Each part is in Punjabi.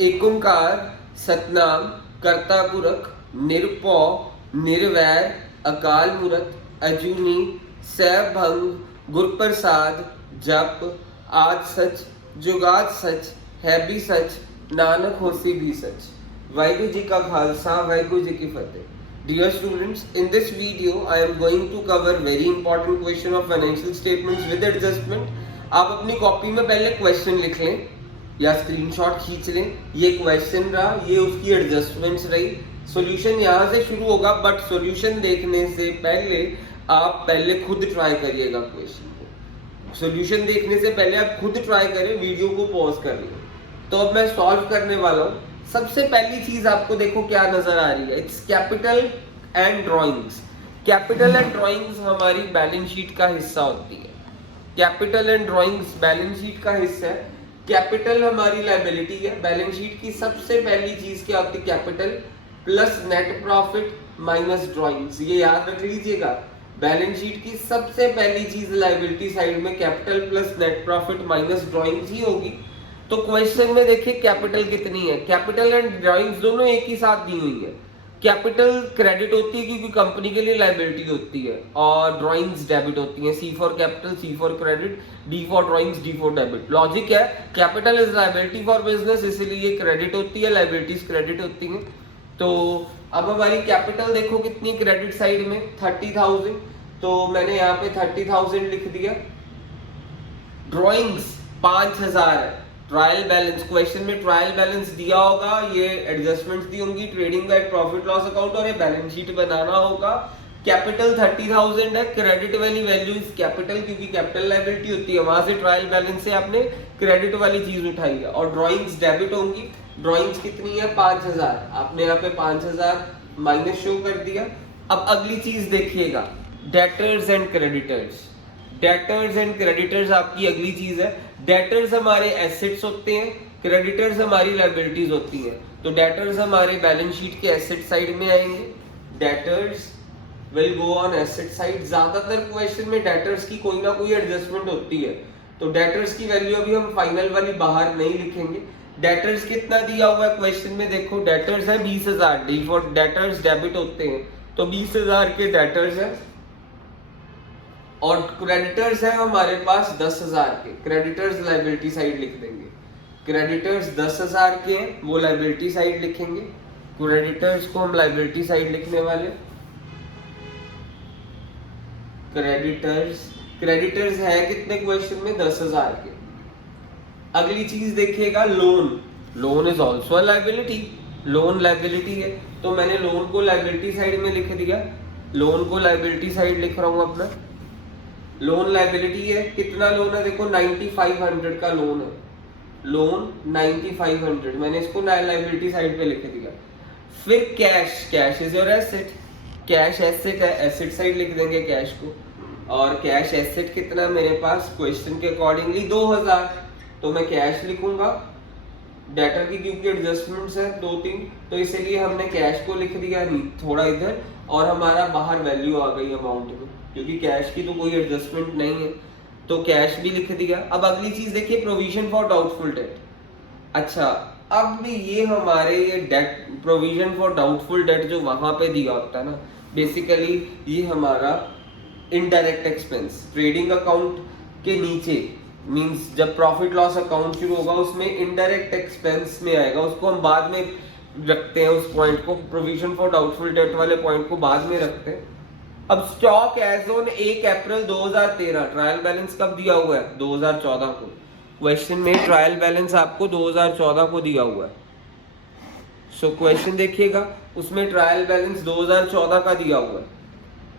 एक ओंकार सतनाम करता पुरख निरपौ निर्वैर अकाल मूरत अजूनी सैभ भंग गुरप्रसाद जप आद सच जुगाद सच है भी सच नानक होसी भी सच। वाहिगुरु जी का खालसा वाहिगुरु जी की फतेह। Dear students, in this video I am going to cover very important question of financial statements with adjustment। आप अपनी कॉपी में पहले क्वेश्चन लिख लें या स्क्रीनशॉट खींच लें। ये क्वेश्चन रहा, ये उसकी एडजस्टमेंट्स रही। सॉल्यूशन यहाँ से शुरू होगा, बट सॉल्यूशन देखने से पहले आप पहले खुद ट्राई करिएगा क्वेश्चन को। सॉल्यूशन देखने से पहले आप खुद ट्राई करें, वीडियो को पॉज कर लें। तो अब मैं सॉल्व करने वाला हूँ। सबसे पहली चीज आपको देखो क्या नजर आ रही है, it's capital and drawings. Capital and drawings हमारी बैलेंस शीट का हिस्सा होती है। Capital and drawings balance sheet का हिस्सा है। कैपिटल हमारी लायबिलिटी है। बैलेंस शीट की सबसे पहली चीज क्या होती है, capital plus net profit minus drawings. ये याद रख लीजिएगा, बैलेंस शीट की सबसे पहली चीज लायबिलिटी साइड में capital plus net profit minus drawings ही होगी। तो क्वेश्चन में देखिए कैपिटल कितनी है, कैपिटल एंड ड्राइंग्स दोनों एक ही साथ दी हुई है। कैपिटल क्रेडिट होती है क्योंकि कंपनी के लिए लायबिलिटी होती है, और ड्राइंग्स डेबिट होती है। C for capital, C for credit, D for drawings, D for debit. Logic है, capital is liability for business, इसलिए क्रेडिट होती है, लायबिलिटीज क्रेडिट होती है। तो अब हमारी कैपिटल देखो कितनी, क्रेडिट साइड में 30,000, तो मैंने यहाँ पे 30,000 लिख दिया। ड्राइंग्स 5,000 है। ट्रायल बैलेंस, क्वेश्चन में ट्रायल बैलेंस दिया होगा, ये एडजस्टमेंट्स दी होंगी, trading and profit loss account, और ये बैलेंस शीट बनाना होगा। कैपिटल 30,000 है, क्रेडिट वाली वैल्यू इज कैपिटल क्योंकि कैपिटल लायबिलिटी होती है, वहां से ट्रायल बैलेंस से आपने क्रेडिट वाली चीज उठाई है, और ड्राइंग्स डेबिट होंगी। ड्राइंग्स कितनी है, 5,000, आपने यहाँ पे 5,000 माइनस शो कर दिया। अब अगली चीज देखिएगा, debtors and creditors. Debtors and creditors आपकी अगली चीज है। डेटर्स हमारे एसेट्स होते हैं, क्रेडिटर्स हमारी लायबिलिटीज होती हैं। तो डेटर्स हमारे बैलेंस शीट के एसेट साइड में आएंगे। Debtors will go on asset side. ज्यादातर क्वेश्चन में डेटर्स की कोई ना कोई एडजस्टमेंट होती है, तो डेटर्स की वैल्यू अभी हम फाइनल वाली बाहर नहीं लिखेंगे। डेटर्स कितना दिया हुआ है क्वेश्चन में, देखो डेटर्स है 20,000, डी फॉर डेटर्स डेबिट होते हैं, तो 20,000 के डेटर्स है, और क्रेडिटर्स है हमारे पास 10,000 के। क्रेडिटर्स लायबिलिटी साइड लिख देंगे। क्रेडिटर्स 10,000 के हैं, वो लायबिलिटी साइड लिखेंगे। क्रेडिटर्स को हम लायबिलिटी साइड लिखने वाले। क्रेडिटर्स है कितने क्वेश्चन में, 10,000 के। अगली चीज देखिएगा, loan. Loan is also liability, loan liability है, तो मैंने लोन को लायबिलिटी साइड में लिख दिया। लोन को लायबिलिटी साइड लिख रहा हूं अपना। लोन लायबिलिटी है, कितना लोन है, देखो 9500 का लोन है। लोन 9500, मैंने इसको लायबिलिटी साइड पे लिख दिया। फिर cash, cash is your asset. Cash asset है, एसेट साइड लिख देंगे कैश को। और कैश एसेट कितना मेरे पास, क्वेश्चन के अकॉर्डिंगली 2,000, तो मैं कैश लिखूंगा। डेटर की क्योंकि एडजस्टमेंट्स है 2-3, तो इसीलिए हमने कैश को लिख दिया थोड़ा इधर, और हमारा बाहर वैल्यू आ गई अमाउंट में, क्योंकि कैश की तो कोई एडजस्टमेंट नहीं है, तो कैश भी लिख दिया। अब अगली चीज देखिए, प्रोविजन फॉर डाउटफुल डेट। अच्छा, अब ये हमारे ये debt, provision for doubtful debt जो वहां पे दिया होता है ना, बेसिकली ये हमारा इनडायरेक्ट एक्सपेंस। ट्रेडिंग अकाउंट के नीचे मींस जब प्रॉफिट लॉस अकाउंट शुरू होगा उसमें इनडायरेक्ट एक्सपेंस में आएगा, उसको हम बाद में रखते हैं। उस पॉइंट को, प्रोविजन फॉर डाउटफुल डेट वाले पॉइंट को बाद में रखते हैं। अब stock as on 1 April 2013, trial balance कब दिया हुआ है, 2014 को। क्वेश्चन में ट्रायल बैलेंस आपको 2014 को दिया हुआ है। सो क्वेश्चन देखिएगा, उसमें ट्रायल बैलेंस 2014 का दिया हुआ है,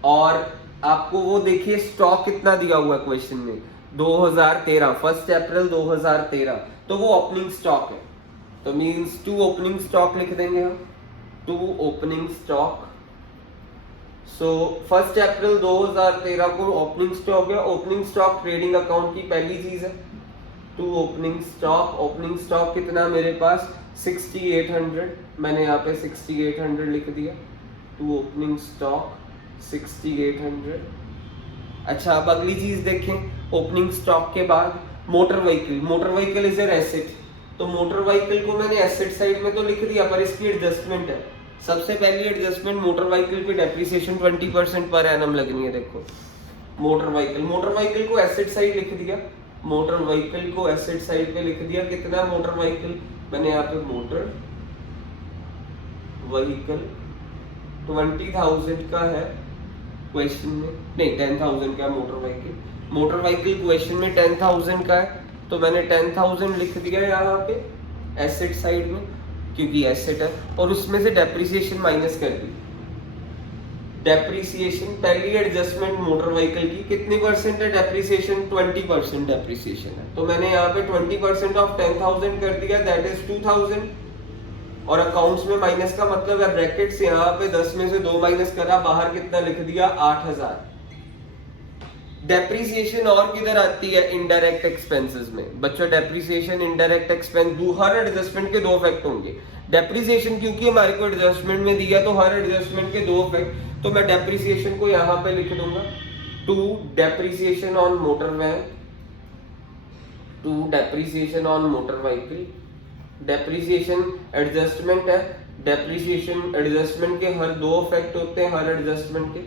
और आपको वो देखिए स्टॉक कितना दिया हुआ है क्वेश्चन में, 2013, 1 अप्रैल 2013, तो वो ओपनिंग स्टॉक है। तो मींस 2 ओपनिंग स्टॉक लिख देंगे हम, 2 ओपनिंग स्टॉक। सो 1 अप्रैल 2013 को ओपनिंग स्टॉक है। ओपनिंग स्टॉक ट्रेडिंग अकाउंट की पहली चीज है। 2 ओपनिंग स्टॉक। ओपनिंग स्टॉक कितना मेरे पास, 6800, मैंने यहाँ पे 6800 लिख दिया। 2 ओपनिंग स्टॉक 6800। अच्छा, अब अगली चीज देखें, ओपनिंग स्टॉक के बाद motor vehicle. Motor vehicle is an asset, तो मोटर व्हीकल को मैंने एसेट साइड में तो लिख दिया, पर इसकी एडजस्टमेंट है। सबसे पहली एडजस्टमेंट मोटर व्हीकल पे डेप्रिसिएशन 20% पर एनम लगनी है। देखो मोटर व्हीकल को एसेट साइड लिख दिया, मोटर व्हीकल को एसेट साइड पे लिख दिया। कितना मोटर व्हीकल, मैंने यहाँ पे मोटर व्हीकल 20,000 का है क्वेश्चन में, नहीं 10,000 का मोटर व्हीकल क्वेश्चन में 10,000 का है, तो मैंने 10,000 लिख दिया यहाँ पे एसेट साइड में, क्योंकि एसेट है, और उसमें से डेप्रिसिएशन माइनस कर दी। डेप्रिसिएशन पहली एडजस्टमेंट मोटर व्हीकल की कितनी परसेंट है डेप्रिसिएशन, 20% डेप्रिसिएशन है, तो मैंने यहाँ पे 20% ऑफ 10,000 कर दिया, दैट इज 2,000। और अकाउंट्स में माइनस का मतलब है ब्रैकेट से यहाँ पे 10 में से 2 माइनस करा, बाहर कितना लिख दिया 8,000। डेप्रिसिएशन और किधर आती है, इनडायरेक्ट एक्सपेंसेस में। बच्चों डेप्रिसिएशन इनडायरेक्ट एक्सपेंस हर एडजस्टमेंट के दो इफेक्ट होंगे। डेप्रिसिएशन क्योंकि हमारे को एडजस्टमेंट में दिया, तो हर एडजस्टमेंट के दो इफेक्ट, तो मैं डेप्रिसिएशन को यहाँ पे लिख दूंगा 2 depreciation on motor van, 2 depreciation on motor vehicle. Depreciation adjustment है, डेप्रिसिएशन एडजस्टमेंट के हर दो इफेक्ट होते हैं हर एडजस्टमेंट के।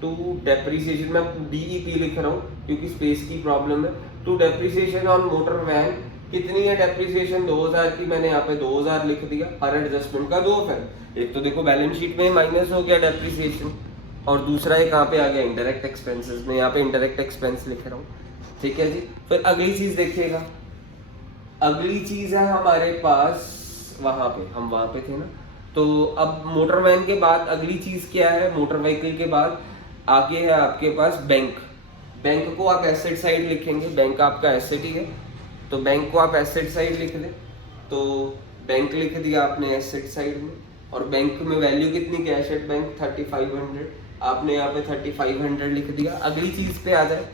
2 डेप्रिसिएशन, मैं DEP लिख रहा हूँ क्योंकि स्पेस की प्रॉब्लम है। 2 डेप्रिसिएशन ऑन मोटर वैन, कितनी है डेप्रिसिएशन 2,000 की, मैंने यहाँ पे 2,000 लिख दिया। हर एडजस्टमेंट का दो इफेक्ट, एक तो देखो बैलेंस शीट में माइनस हो गया डेप्रिसिएशन, और दूसरा ये कहाँ पे आ गया इनडायरेक्ट एक्सपेंसेस में, यहाँ पे इनडायरेक्ट एक्सपेंस लिख रहा हूँ। ठीक है जी, फिर अगली चीज देखिएगा, अगली चीज है हमारे पास वहां पे, हम वहां पे थे ना, तो अब मोटर वैन के बाद अगली चीज क्या है, मोटर व्हीकल के बाद आगे है आपके पास बैंक। बैंक को आप एसेट साइड लिखेंगे, बैंक आपका एसेट ही है, तो बैंक को आप एसेट साइड लिख दें, तो बैंक लिख दिया आपने एसेट साइड में। और बैंक में वैल्यू कितनी, कैश एट बैंक 3500, आपने यहाँ पे 3500 लिख दिया। अगली चीज पे आ जाए,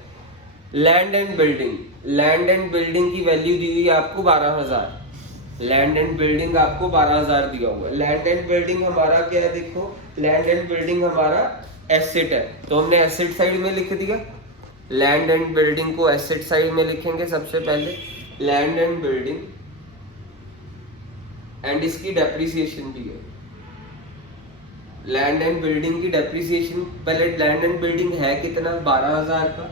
land and building. Land and building की वैल्यू दी हुई है आपको 12,000, लैंड एंड बिल्डिंग आपको 12,000 दिया हुआ है। लैंड एंड बिल्डिंग हमारा क्या है, देखो लैंड एंड बिल्डिंग हमारा एसेट है, तो हमने एसेट साइड में लिख दिया। लैंड एंड बिल्डिंग को एसेट साइड में लिखेंगे सबसे पहले, लैंड एंड बिल्डिंग, एंड इसकी डेप्रिसिएशन भी है। लैंड एंड बिल्डिंग की डेप्रिसिएशन, पहले लैंड एंड बिल्डिंग है कितना 12,000 का,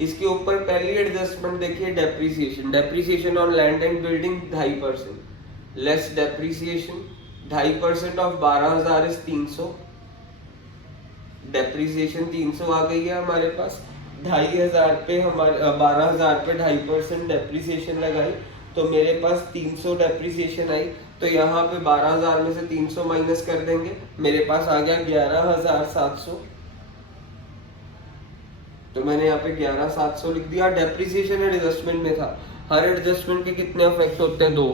इसके ऊपर पहली एडजस्टमेंट देखिए depreciation. Depreciation on land and building 2.5%, less depreciation 2.5% of 12,000 is 300। Depreciation 300 आ गई है हमारे पास। 2,500 पे हमारे 12,000 पे 2.5% डेप्रिसिएशन लगाई, तो मेरे पास 300 डेप्रिसिएशन आई। तो यहाँ पे 12,000 में से 300 माइनस कर देंगे, मेरे पास आ गया 11,700। तो मैंने यहाँ पे 11,700 लिख दिया। डेप्रिसिएशन एडजस्टमेंट में था, हर एडजस्टमेंट के कितने इफेक्ट होते हैं, 2,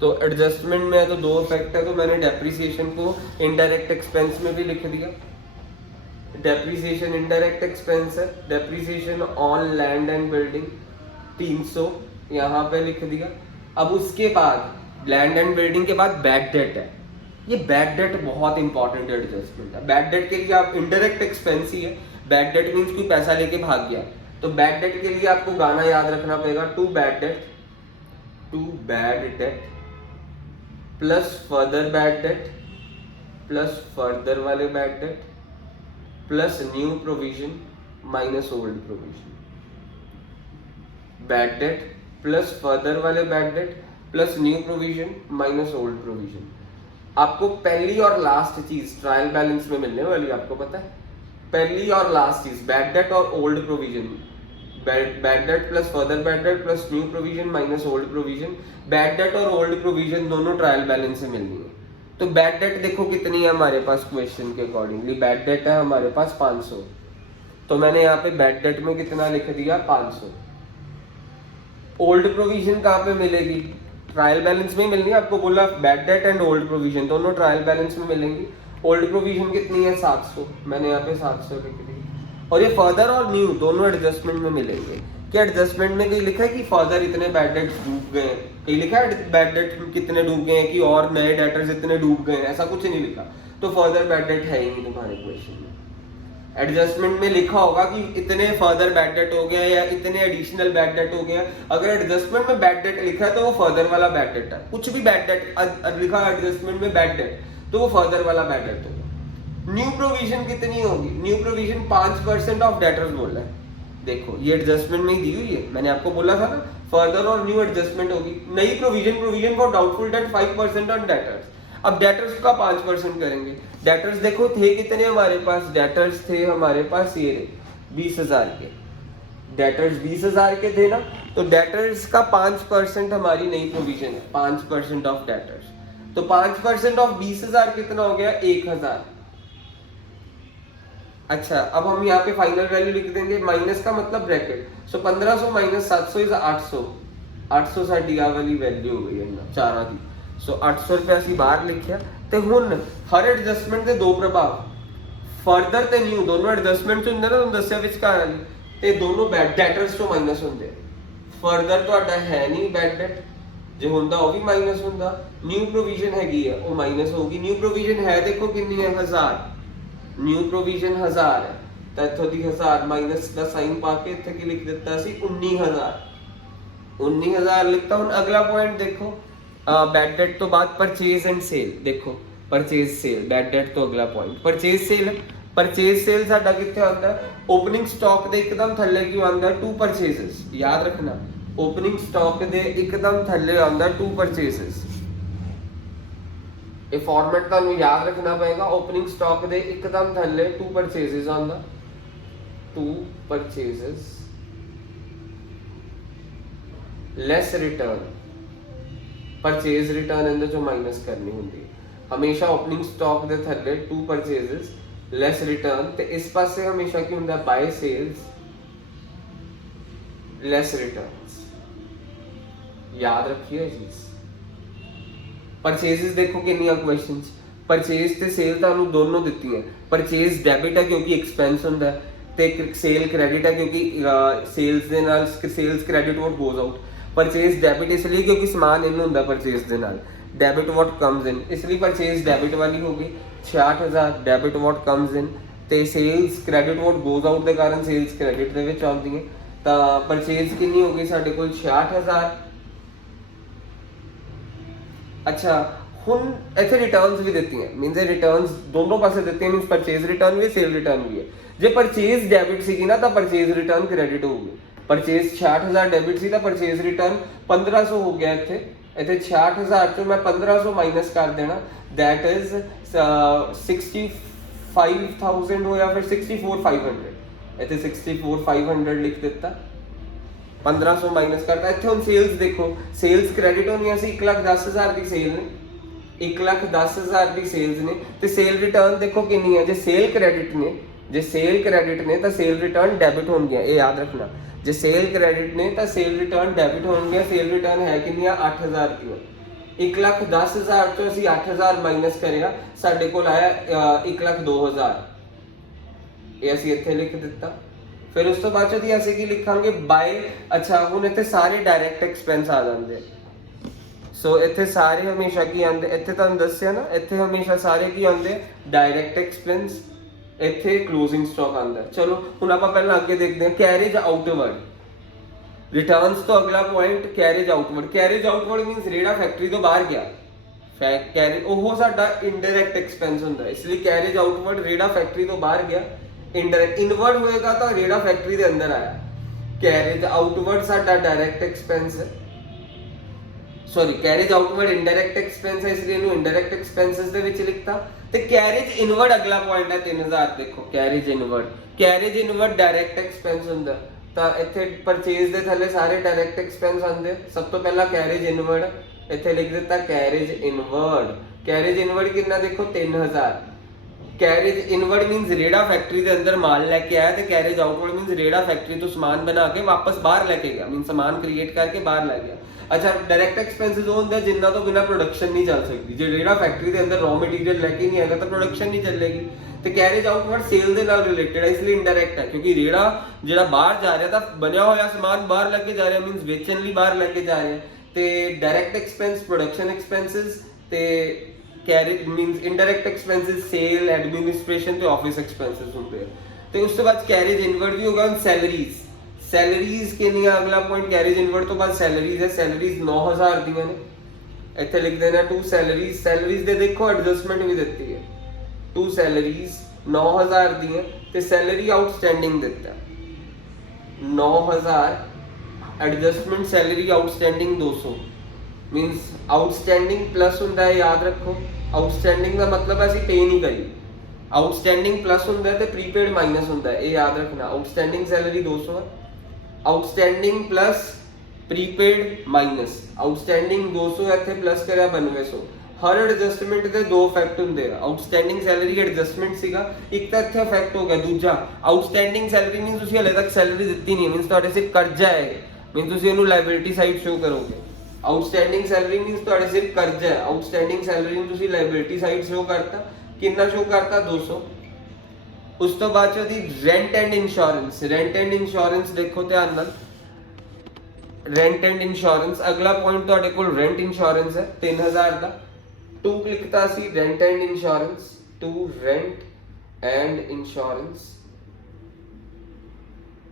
तो एडजस्टमेंट में है तो 2 इफेक्ट है, तो मैंने डेप्रिसिएशन को इनडायरेक्ट एक्सपेंस में भी लिख दिया। डेप्रिसिएशन इनडायरेक्ट एक्सपेंस है, depreciation on land and building 300 यहाँ पे लिख दिया। अब उसके बाद लैंड एंड बिल्डिंग के बाद बैड डेट है। ये बैड डेट बहुत इंपॉर्टेंट एडजस्टमेंट है। बैड डेट के लिए आप इनडायरेक्ट एक्सपेंस ही है, बैड डेट मीन्स कोई पैसा लेके भाग गया, तो बैड डेट के लिए आपको गाना याद रखना पड़ेगा, to bad debt plus further bad debt plus further वाले bad debt plus new provision minus old provision. Bad debt plus further वाले bad debt plus new provision minus old provision. आपको पहली और लास्ट चीज ट्रायल बैलेंस में मिलने वाली, आपको पता है, पहली और लास्ट चीज बैड डेट और old provision. Bad debt plus further bad debt plus new provision minus old provision. Bad date और ओल्ड प्रोविजन दोनों ट्रायल बैलेंस से मिलनी है। तो बैड डेट देखो कितनी है हमारे पास, क्वेश्चन के अकॉर्डिंगली बैड डेट है हमारे पास 500, तो मैंने यहाँ पे बैड डेट में कितना लिख दिया 500। ओल्ड प्रोविजन कहाँ पे मिलेगी, ट्रायल बैलेंस में मिलनी है। आपको बोला bad debt and old provision दोनों ट्रायल बैलेंस में मिलेंगी। ओल्ड प्रोविजन कितनी है 700, मैंने यहाँ पे 700 लिख दी। और ये फर्दर और न्यू दोनों एडजस्टमेंट में मिलेंगे। क्या एडजस्टमेंट में कहीं लिखा है कि फर्दर इतने बैड डेट डूब गए, कहीं लिखा है बैड डेट कितने डूब गए हैं कि और नए डेटर्स इतने डूब गए हैं, ऐसा कुछ नहीं लिखा। तो फर्दर बैड डेट है ही नहीं तुम्हारे क्वेश्चन में। एडजस्टमेंट में लिखा होगा कि इतने फर्दर बैड डेट हो गया या इतने एडिशनल बैड डेट हो गया। अगर एडजस्टमेंट में बैड डेट लिखा है तो वो फर्दर वाला बैड डेट है। कुछ भी बैड डेट लिखा एडजस्टमेंट में बैड डेट तो वो फर्दर वाला बैड डेट होगा। न्यू प्रोविजन कितनी होगी? न्यू प्रोविजन 5% ऑफ डेटर्स बोल रहा है। देखो ये एडजस्टमेंट में ही दी हुई है, मैंने आपको बोला था ना फर्दर और न्यू एडजस्टमेंट होगी। नई provision for doubtful date 5% on debtors. अब डेटर्स का 5% करेंगे। डेटर्स देखो थे कितने हमारे पास? डेटर्स थे हमारे पास ये 20,000 के। डेटर्स 20,000 के थे ना, तो डेटर्स का 5% हमारी नई प्रोविजन है, 5% ऑफ डेटर्स। तो 5% ऑफ 20,000 कितना हो गया? 1,000। अच्छा अब हम यहाँ पे फाइनल वैल्यू लिख देंगे, माइनस का मतलब ब्रैकेट। So 1500 minus 700 is 800। 800 ਸਾਡੀ ਆ ਵਾਲੀ ਵੈਲਿਊ ਹੋ ਗਈ ਇਹਨਾਂ ਚਾਰਾਂ ਦੀ। ਸੋ 800 ਰੁਪਏ ਅਸੀਂ ਬਾਹਰ ਲਿਖਿਆ। ਤੇ ਹੁਣ ਹਰ ਐਡਜਸਟਮੈਂਟ ਦੇ ਦੋ ਪ੍ਰਭਾਵ, ਫਰਦਰ ਤੇ ਨਿਊ ਦੋਨੋਂ ਐਡਜਸਟਮੈਂਟ ਚ ਹੁੰਦੇ ਨਾ, ਤੁਹਾਨੂੰ ਦੱਸਿਆ ਵਿਚਕਾਰ ਵਾਲੀ, ਤੇ ਦੋਨੋਂ ਬੈਡ ਡੈਟਰਸ ਤੋਂ ਮਾਈਨਸ ਹੁੰਦੇ। ਫਰਦਰ ਤੁਹਾਡਾ ਹੈ ਨਹੀਂ ਬੈਡ ਡੈਟ, ਜੇ ਹੁੰਦਾ ਉਹ ਵੀ ਮਾਈਨਸ ਹੁੰਦਾ। ਨਿਊ ਪ੍ਰੋਵੀਜ਼ਨ ਹੈਗੀ ਆ ਉਹ ਮਾਈਨਸ ਹੋਊਗੀ। ਨਿਊ ਪ੍ਰੋਵੀਜ਼ਨ ਹੈ ਦੇਖੋ ਕਿੰਨੀ ਹੈ? 1000। ਨਿਊ ਪ੍ਰੋਵੀਜ਼ਨ 1000 ਹੈ ਤਾਂ ਇੱਥੋਂ ਦੀ 1000 ਮਾਈਨਸ ਦਾ ਸਾਈਨ ਪਾ ਕੇ ਇੱਥੇ ਕੀ ਲਿਖ ਦਿੱਤਾ ਸੀ? 19000। 19000 ਲਿਖਤਾ। ਹੁਣ ਅਗਲਾ ਪੁਆਇੰਟ ਦੇਖੋ, ਬੈਡ ਡੈਟ ਤੋਂ ਬਾਅਦ ਪਰਚੇਜ਼ ਐਂਡ ਸੇਲ। ਦੇਖੋ ਪਰਚੇਜ਼ ਸੇਲ, ਬੈਡ ਡੈਟ ਤੋਂ ਅਗਲਾ point purchase sale. Purchase sale ਸਾਡਾ ਕਿੱਥੇ ਆਉਂਦਾ? ਓਪਨਿੰਗ ਸਟਾਕ ਦੇ ਇੱਕਦਮ ਥੱਲੇ ਕੀ ਆਉਂਦਾ? 2 ਪਰਚੇਜ਼ਸ। ਯਾਦ ਰੱਖਣਾ ਓਪਨਿੰਗ ਸਟਾਕ ਦੇ ਇੱਕਦਮ ਥੱਲੇ ਆਉਂਦਾ 2 ਪਰਚੇਜ਼ਸ। ਇਹ ਫਾਰਮੈਟ ਤੁਹਾਨੂੰ ਯਾਦ ਰੱਖਣਾ ਪਏਗਾ। ਓਪਨਿੰਗ ਸਟਾਕ ਦੇ ਇੱਕਦਮ ਥੱਲੇ 2 ਪਰਚੇਜ਼ਸ ਆਉਂਦਾ, 2 ਪਰਚੇਜ਼ਸ ਲੈਸ ਰਿਟਰਨ। ਪਰਚੇਜ਼ ਰਿਟਰਨ ਇਹਦੇ ਚੋਂ ਮਾਈਨਸ ਕਰਨੀ ਹੁੰਦੀ ਹੈ ਹਮੇਸ਼ਾ। ਓਪਨਿੰਗ ਸਟਾਕ ਦੇ ਥੱਲੇ 2 ਪਰਚੇਜ਼ਸ ਲੈਸ ਰਿਟਰਨ, ਤੇ ਇਸ ਪਾਸੇ ਹਮੇਸ਼ਾ ਕੀ ਹੁੰਦਾ? ਬਾਏ ਸੇਲਸ ਲੈਸ ਰਿਟਰਨਸ। ਯਾਦ ਰੱਖਿਓ ਇਹ ਚੀਜ਼। ਪਰਚੇਜ਼ਸ ਦੇਖੋ ਕਿੰਨੀਆਂ ਕੁਐਸਚਨਸ, ਪਰਚੇਜ਼ ਤੇ ਸੇਲ ਤੁਹਾਨੂੰ ਦੋਨੋਂ ਦਿੱਤੀਆਂ। ਪਰਚੇਜ਼ ਡੈਬਿਟ ਹੈ ਕਿਉਂਕਿ ਐਕਸਪੈਂਸ ਹੁੰਦਾ ਹੈ, ਤੇ ਸੇਲ ਕ੍ਰੈਡਿਟ ਹੈ ਕਿਉਂਕਿ ਸੇਲਸ ਦੇ ਨਾਲ ਸੇਲਸ ਕ੍ਰੈਡਿਟ ਵਾਟ ਗੋਜ਼ ਆਊਟ। ਪਰਚੇਜ਼ ਡੈਬਿਟ ਇਸ ਲਈ ਕਿਉਂਕਿ ਸਮਾਨ ਇਨ ਹੁੰਦਾ ਪਰਚੇਜ਼ ਦੇ ਨਾਲ, ਡੈਬਿਟ ਵਾਟ ਕਮਸ ਇਨ, ਇਸ ਲਈ ਪਰਚੇਜ਼ ਡੈਬਿਟ ਵਾਲੀ ਹੋ ਗਈ 66000। ਡੈਬਿਟ ਵਾਟ ਕਮਸ ਇਨ ਤੇ ਸੇਲਸ ਕ੍ਰੈਡਿਟ ਵਾਟ ਗੋਜ਼ ਆਊਟ ਦੇ ਕਾਰਨ ਸੇਲਸ ਕ੍ਰੈਡਿਟ ਦੇ ਵਿੱਚ ਆਉਂਦੀ ਹੈ। ਤਾਂ ਪਰਚੇਜ਼ ਕਿੰਨੀ ਹੋ ਗਈ ਸਾਡੇ ਕੋਲ? 66000। ਅੱਛਾ ਹੁਣ ਇੱਥੇ ਰਿਟਰਨਸ ਵੀ ਦਿੱਤੀਆਂ, ਮੀਨਸ ਇਹ ਰਿਟਰਨਸ ਦੋਨੋਂ ਪਾਸੇ ਦਿੱਤੀਆਂ, ਮੀਨਸ ਪਰਚੇਜ਼ ਰਿਟਰਨ ਵੀ ਸੇਲ ਰਿਟਰਨ ਵੀ ਹੈ। ਜੇ ਪਰਚੇਜ਼ ਡੈਬਿਟ ਸੀਗੀ ਨਾ ਤਾਂ ਪਰਚੇਜ਼ ਰਿਟਰਨ ਕ੍ਰੈਡਿਟ ਹੋਊਗੀ। ਪਰਚੇਜ਼ 66000 ਡੈਬਿਟ ਸੀ ਤਾਂ ਪਰਚੇਜ਼ ਰਿਟਰਨ 1500 ਹੋ ਗਿਆ। ਇੱਥੇ 66000 ਚੋਂ ਮੈਂ 1500 ਮਾਈਨਸ ਕਰ ਦੇਣਾ, ਦੈਟ ਇਜ਼ 65000 ਹੋ ਜਾਂ ਫਿਰ 64500। ਇੱਥੇ 64500 ਲਿਖ ਦਿੱਤਾ, 1500 ਮਾਈਨਸ ਕਰਤਾ। ਇੱਥੇ ਹੁਣ ਸੇਲਸ ਦੇਖੋ, ਸੇਲਸ ਕ੍ਰੈਡਿਟ ਹੋਣੀਆਂ ਸੀ 1,10,000 ਦੀ ਸੇਲ ਨੇ, 1,10,000 ਦੀ ਸੇਲਸ ਨੇ, ਤੇ ਸੇਲ ਰਿਟਰਨ ਦੇਖੋ ਕਿੰਨੀ ਹੈ? ਜੇ ਸੇਲ ਕ੍ਰੈਡਿਟ ਨੇ, ਜੇ ਸੇਲ ਕ੍ਰੈਡਿਟ ਨੇ ਤਾਂ ਸੇਲ ਰਿਟਰਨ ਡੈਬਿਟ ਹੋਣਗੀਆਂ, ਇਹ ਯਾਦ ਰੱਖਣਾ। ਜੇ ਸੇਲ ਕ੍ਰੈਡਿਟ ਨੇ ਤਾਂ ਸੇਲ ਰਿਟਰਨ ਡੈਬਿਟ ਹੋਣਗੀਆਂ। ਸੇਲ ਰਿਟਰਨ ਹੈ ਕਿੰਨੀਆਂ? 8,000 ਦੀਆਂ। 1,10,000 ਤੋਂ ਅਸੀਂ 8,000 ਮਾਈਨਸ ਕਰਿਆ, ਸਾਡੇ ਕੋਲ ਆਇਆ 1,02,000। ਇਹ ਅਸੀਂ ਇੱਥੇ ਲਿਖ ਦਿੱਤਾ। ਫਿਰ ਉਸ ਤੋਂ ਬਾਅਦ ਚੋਂ ਅਸੀਂ ਕੀ ਲਿਖਾਂਗੇ? ਬਾਏ। ਅੱਛਾ ਹੁਣ ਇੱਥੇ ਸਾਰੇ ਡਾਇਰੈਕਟ ਐਕਸਪੈਂਸ ਆ ਜਾਂਦੇ। ਸੋ ਇੱਥੇ ਸਾਰੇ ਹਮੇਸ਼ਾ ਕੀ ਆਉਂਦੇ? ਇੱਥੇ ਤੁਹਾਨੂੰ ਦੱਸਿਆ ਨਾ, ਇੱਥੇ ਹਮੇਸ਼ਾ ਸਾਰੇ ਕੀ ਆਉਂਦੇ? Direct expense. ਇੱਥੇ ਕਲੋਜ਼ਿੰਗ ਸਟਾਕ ਆਉਂਦਾ। ਚਲੋ ਹੁਣ ਆਪਾਂ ਪਹਿਲਾਂ ਅੱਗੇ ਦੇਖਦੇ ਹਾਂ ਕੈਰੇਜ ਆਊਟਵਰਡ। ਰਿਟਰਨਸ ਤੋਂ ਅਗਲਾ point carriage outward. Carriage outward means ਰੇੜਾ ਫੈਕਟਰੀ ਤੋਂ ਬਾਹਰ ਗਿਆ। ਕੈਰੇਜ ਉਹ ਸਾਡਾ ਇਨਡਾਇਰੈਕਟ ਐਕਸਪੈਂਸ ਹੁੰਦਾ, ਇਸ ਲਈ ਕੈਰੇਜ ਆਊਟਵਰਡ ਰੇੜਾ ਫੈਕਟਰੀ ਤੋਂ ਬਾਹਰ ਗਿਆ। ਇਨਡਾਇਰੈਕਟ ਇਨਵਰਡ ਹੋਏਗਾ ਤਾਂ ਰੇੜਾ ਫੈਕਟਰੀ ਦੇ ਅੰਦਰ ਆਇਆ। ਕੈਰੇਜ ਆਊਟਵਰਡ ਸਾਡਾ ਡਾਇਰੈਕਟ ਐਕਸਪੈਂਸ ਹੈ, sorry carriage outward indirect expense ਹੈ, ਇਸ ਲਈ ਇਹਨੂੰ ਇਨਡਾਇਰੈਕਟ ਐਕਸਪੈਂਸਸ ਦੇ ਵਿੱਚ ਲਿਖਤਾ। ਤੇ ਕੈਰੇਜ ਇਨਵਰਡ ਅਗਲਾ ਪੁਆਇੰਟ ਹੈ 3000। ਦੇਖੋ ਕੈਰੇਜ ਇਨਵਰਡ ਡਾਇਰੈਕਟ ਐਕਸਪੈਂਸ ਹੁੰਦਾ, ਤਾਂ ਇੱਥੇ ਪਰਚੇਜ਼ ਦੇ ਥੱਲੇ ਸਾਰੇ ਡਾਇਰੈਕਟ ਐਕਸਪੈਂਸ ਆਉਂਦੇ। ਸਭ ਤੋਂ ਪਹਿਲਾਂ ਕੈਰੇਜ ਇਨਵਰਡ, ਇੱਥੇ ਲਿਖ ਦਿੱਤਾ ਕੈਰੇਜ ਇਨਵਰਡ। ਕੈਰੇਜ ਇਨਵਰਡ ਕਿੰਨਾ? ਦੇਖੋ 3000। ਕੈਰੇਜ ਇਨਵਰਡ ਮੀਨਸ ਰੇੜਾ ਫੈਕਟਰੀ ਦੇ ਅੰਦਰ ਮਾਲ ਲੈ ਕੇ ਆਇਆ, ਤੇ ਕੈਰੇਜ ਆਊਟਵਰਡ ਮੀਨਸ ਰੇੜਾ ਫੈਕਟਰੀ ਤੋਂ ਸਮਾਨ ਬਣਾ ਕੇ ਵਾਪਸ ਬਾਹਰ ਲੈ ਕੇ ਗਿਆ, ਮੀਨਸ ਸਮਾਨ ਕ੍ਰੀਏਟ ਕਰਕੇ ਬਾਹਰ ਲੈ ਗਿਆ। ਅੱਛਾ ਡਾਇਰੈਕਟ ਐਕਸਪੈਂਸਸ ਉਹ ਹੁੰਦੇ ਜਿਨ੍ਹਾਂ ਤੋਂ ਬਿਨਾਂ ਪ੍ਰੋਡਕਸ਼ਨ ਨਹੀਂ ਚੱਲ ਸਕਦੀ। ਜੇ ਰੇੜਾ ਫੈਕਟਰੀ ਦੇ ਅੰਦਰ ਰॉ ਮਟੀਰੀਅਲ ਲੈ ਕੇ ਨਹੀਂ ਆਏਗਾ ਤਾਂ ਪ੍ਰੋਡਕਸ਼ਨ ਨਹੀਂ ਚੱਲੇਗੀ। ਤੇ ਕੈਰੇਜ ਆਊਟਵਰਡ ਸੇਲ ਦੇ ਨਾਲ ਰਿਲੇਟਡ ਹੈ, ਇਸ ਲਈ ਇਨਡਾਇਰੈਕਟ ਹੈ, ਕਿਉਂਕਿ ਰੇੜਾ ਜਿਹੜਾ ਬਾਹਰ ਜਾ ਰਿਹਾ ਤਾਂ ਬਣਿਆ ਹੋਇਆ ਸਮਾਨ ਬਾਹਰ ਲੈ ਕੇ ਜਾ ਰਿਹਾ, ਮੀਨਸ ਵੇਚਣ ਲਈ ਬਾਹਰ ਲੈ ਕੇ ਜਾ ਰਿਹਾ। ਤੇ ਡਾਇਰੈਕਟ ਐਕਸਪੈਂਸ ਪ੍ਰੋਡਕਸ਼ਨ ਐਕਸਪੈਂਸਸ, ਤੇ carriage means indirect expenses sale, administration ਤੇ ਆਫਿਸ ਐਕਸਪੈਂਸਸ ਹੁੰਦੇ ਆ। ਤੇ ਉਸ ਤੋਂ ਬਾਅਦ ਕੈਰੇਜ ਇਨਵਰਡ ਵੀ ਹੋਗਾ। ਸੈਲਰੀਜ਼, ਸੈਲਰੀਜ਼ ਕਿੰਨੀਆਂ, ਅਗਲਾ ਪੁਆਇੰਟ ਕੈਰੇਜ ਇਨਵਰਡ ਤੋਂ ਬਾਅਦ ਸੈਲਰੀਜ਼ ਹੈ। ਸੈਲਰੀਜ਼ 9000 ਦੀਆਂ ਨੇ, ਇੱਥੇ ਲਿਖ ਦੇਣਾ ਟੂ ਸੈਲਰੀਜ਼। ਸੈਲਰੀਜ਼ ਦੇ ਦੇਖੋ ਐਡਜਸਟਮੈਂਟ ਵੀ ਦਿੱਤੀ ਹੈ, ਟੂ ਸੈਲਰੀਜ਼ 9000 ਦੀਆਂ ਤੇ ਸੈਲਰੀ ਆਊਟਸਟੈਂਡਿੰਗ ਦਿੱਤਾ 9000, adjustment salary outstanding 200, means outstanding plus ਹੁੰਦਾ ਹੈ, ਯਾਦ ਰੱਖੋ ਆਊਟਸਟੈਂਡਿੰਗ ਦਾ ਮਤਲਬ ਅਸੀਂ ਪੇ ਨਹੀਂ ਕਰੀ, ਆਊਟਸਟੈਂਡਿੰਗ ਪਲੱਸ ਹੁੰਦਾ ਹੈ ਤੇ ਪ੍ਰੀਪੇਡ ਮਾਈਨਸ ਹੁੰਦਾ ਹੈ, ਇਹ ਯਾਦ ਰੱਖਣਾ। ਆਊਟਸਟੈਂਡਿੰਗ ਸੈਲਰੀ 200 ਹੈ, outstanding plus prepaid minus, outstanding 200 ਇੱਥੇ ਪਲੱਸ ਕਰਿਆ 9200। ਹਰ ਐਡਜਸਟਮੈਂਟ ਦੇ ਦੋ ਇਫੈਕਟ ਹੁੰਦੇ ਆ, ਆਊਟਸਟੈਂਡਿੰਗ ਸੈਲਰੀ ਐਡਜਸਟਮੈਂਟ ਸੀਗਾ, ਇੱਕ ਤਾਂ ਇੱਥੇ ਇਫੈਕਟ ਹੋ ਗਿਆ, ਦੂਜਾ ਆਊਟਸਟੈਂਡਿੰਗ ਸੈਲਰੀ ਮੀਨਸ ਤੁਸੀਂ ਹਲੇ ਤੱਕ ਸੈਲਰੀ ਦਿੱਤੀ ਨਹੀਂ, ਮੀਨਸ ਤੁਹਾਡੇ ਸਿਰ ਕਰਜ਼ਾ ਹੈ, ਮੀਨਸ ਤੁਸੀਂ ਇਹਨੂੰ ਲਾਇਬਿਲਿਟੀ ਸਾਈਡ ਸ਼ੋ ਕਰੋਗੇ। ਆਊਟਸਟੈਂਡਿੰਗ ਸੈਲਰੀ ਮੀਨਸ ਤੁਹਾਡੇ ਸਿਰ ਕਰਜ਼ਾ ਹੈ, ਆਊਟਸਟੈਂਡਿੰਗ ਸੈਲਰੀ ਨੂੰ ਤੁਸੀਂ ਲਾਇਬਿਲਿਟੀ ਸਾਈਡ ਸ਼ੋ ਕਰਤਾ, ਕਿੰਨਾ ਸ਼ੋ ਕਰਤਾ 200। ਉਸ ਤੋਂ ਬਾਅਦ ਉਹਦੀ rent and insurance, rent and insurance ਦੇਖੋ ਧਿਆਨ ਨਾਲ, ਰੈਂਟ ਐਂਡ ਇੰਸ਼ੋਰੈਂਸ ਅਗਲਾ ਪੁਆਇੰਟ ਤੁਹਾਡੇ ਕੋਲ ਰੈਂਟ ਇੰਸ਼ੋਰੈਂਸ ਹੈ 3000 ਦਾ, ਟੂ ਲਿਖਤਾ ਸੀ rent and insurance, to rent and insurance.